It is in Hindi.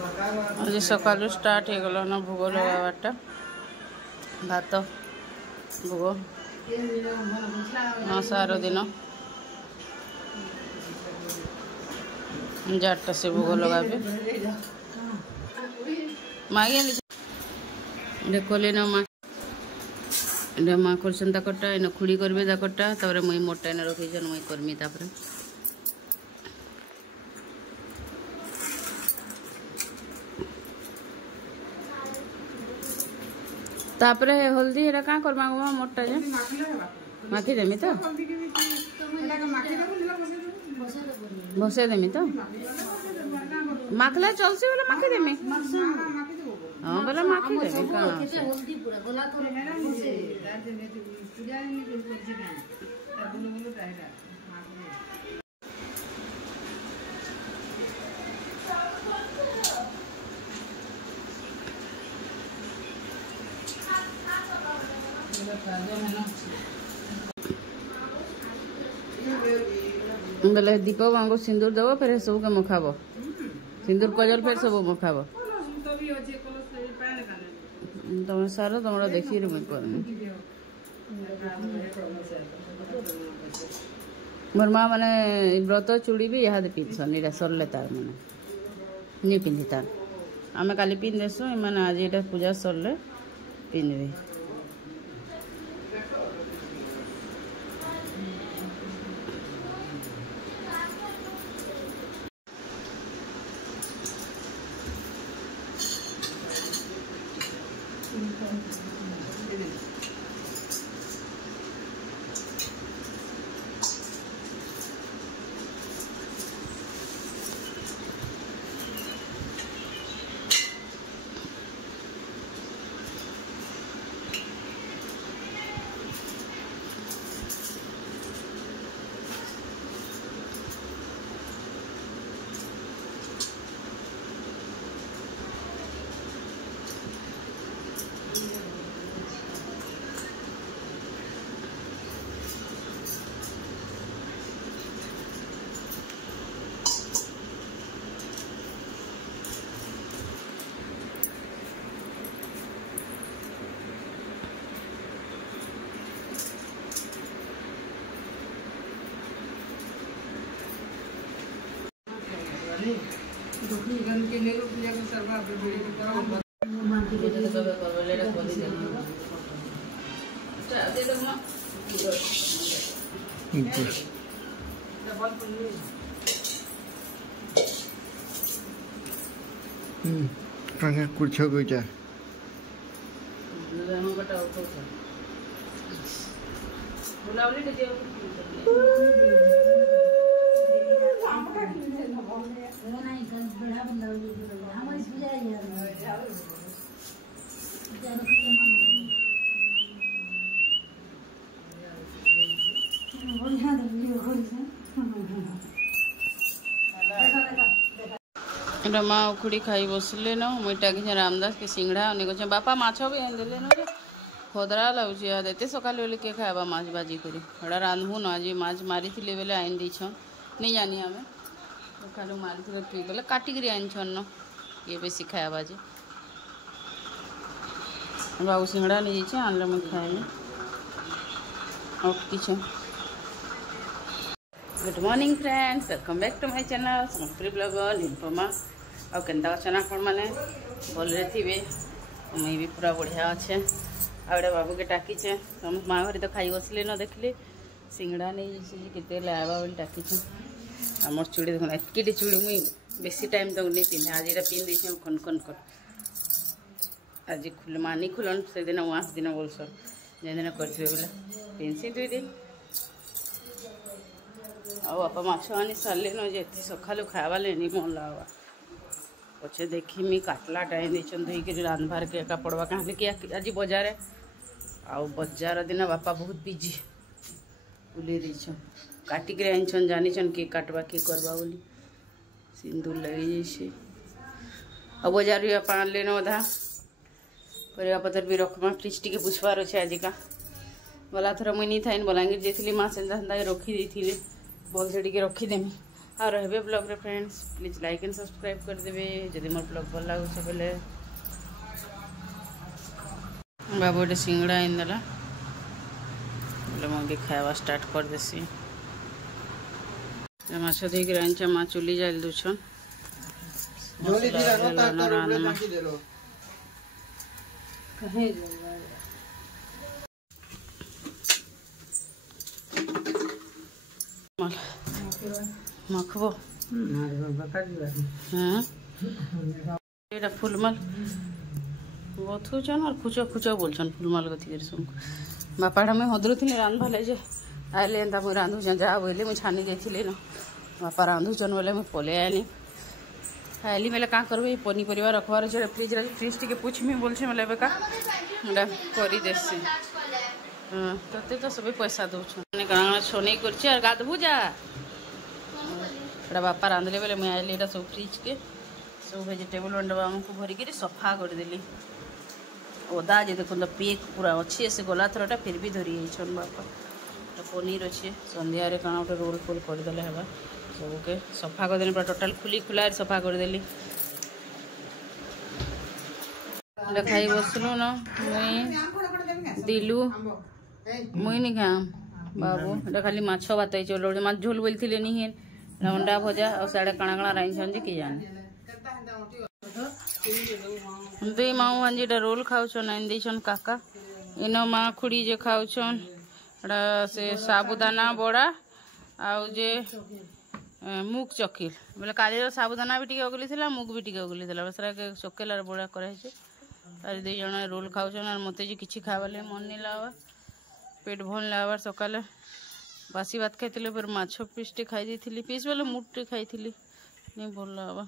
आज सकाल स्टार्ट हो गला ना भोग लगावाटा भात भोग सार दिन 8टा से भोग लगाबे मागे देखले ना माँ माँ कर कटा इन खुड़ी करबे कटा तापर मुई मोटा इन रखी मुई करमी तापरे हल्दी हेरा का करबा गो मोटा जे माखी देमी तो बसे देमी तो माखला चलसी वाला माखी देमी हां वाला माखी देमी का हल्दी पूरा गोला तो बोले दीपक मांगो सिंदूर दबो फिर सब के मुखाब सिंदूर कजल फिर सब मुखाब तुम सार तुम देखी मोर माँ मैंने व्रत चूड़ी भी यहाँ पिंधसन यहाँ सरले तार मैंने नहीं पिंधि तार आम काली पिंधेसु मैंने आज यहाँ पूजा सरले पिंधे कुछ कुछ माँ उखुड़ी खाई बसले न मुईटा कि रामदास के सिंगड़ा कहे बापा माछ भी आनदेले न खदरा लगुच एत सका किए खावा माछ बाजी कर रांधबू न आज माछ मारी बेले आईन देछन नहीं जानी आम खाली मारी ठीक गले काटिक आनछन न ये बेसी खाया बाजे बाबू सिंगड़ा नहीं जाइए आनले मुझे खाएली और किछ good morning friends welcome back to my channel Sanskriti blogger Nirupama और केन्ता अच्छा आपण मैंने भलरे थे मुई भी पूरा बढ़िया अच्छे आड़े बाबू के टाकीचे तुम माँ घर तो खाई बसले न देखले सिंगड़ा नहीं जाते लाइबा बोली टाकीचे आम चूड़ी देख एतकी चूड़ी मुई बेसी टाइम तक नहीं पिंधे आज यहाँ पिंधे खन खन कर आज खुल मानी खुलन से दिन वाँस दिन बोल सर जेदिन करते बोले पिंधसी 2 दिन आ बापा माछ आनी सारे न जे सका खावा नहीं मन लगा पचे देखी मी काटला टाइम देन धोक रांधबार के एका पड़वा कहीं कि आज बजार आउ बजार दिन बापा बहुत बिजी बुले देछन काटिक आनछन जानिछन किए काटवा किए करवा बोली सिंदूर लगे जाइए आ बजार भी आप आनले न अधा परिया पतर भी रखमा फ्रिज टी पुछबार अच्छे आजिका गला थर मुई नहीं था बलांगीर जाइली माँ सेंदा सेंदा रखी देती भल से रखीदेमी और रहे ब्लॉग रे friends please like and subscribe कर देबे जदि मोर ब्लॉग भल लागुछ बेले। बाबू गोटे सिंगड़ा आईदेला बोले मुझे खावा स्टार्ट कर देसी। माछ देकर आनी माँ चुली जाल दूछन मखबो हाँ ये फुलमल बहुत छन और खुचो खुचो बोलछन फुलमल गति सुन बापाड़ा में हदरू थी रांधले जे आइले एंता मुझे रांधु जा बोले मुझे छानी जाइए न बापा रांधुचन बोले मुझे पले आनी आइली मेले क्या करबे पनीपरिया रखबार अच्छे फ्रिज फ्रिज टी पूछमी बोलछे बोले बेका कर देसी। हाँ तते तो सब पैसा दौन कण छोने कर गाधबू जा बापा रांधले बोले मुझे आइली सब फ्रिज के सब वेजिटेबल वंडा आमको भरिक सफा करदेली ओदा जे देखो पेक पूरा अच्छे से गला थरटा फिर भी धरी छन बापा पनीर अच्छे संध्यारे कण गोटे रोल फोल करदे हवा सबके सफा करदेली पूरा टोटाल खुली खुला सफा करदेली। खाई बसलु न मुई दिलु मुई नहीं खाम बाबू एटा खाली माछ भात माछ झोल बोलते नहीं अंडा भजा और साढ़े कणा कणा रांधछन जे कि जाने दुई माऊ भांजीटा रोल खाऊन आन काका इन माँ खुड़ी जे खाऊन से साबुदाना बड़ा आउ जे मुग चकिल बोले काली साबुदाना भी टी अगली थी मुग भी टी अगली थी बस चकेलार बड़ा कराई तार दुई जन रोल खाऊन और मत कि खावा मन नहीं लगा पेट भल लगा सकाले बासी भात खाई फिर माछ पीस टे खाई पीस बोले मुग टे खाई नहीं भल लगा।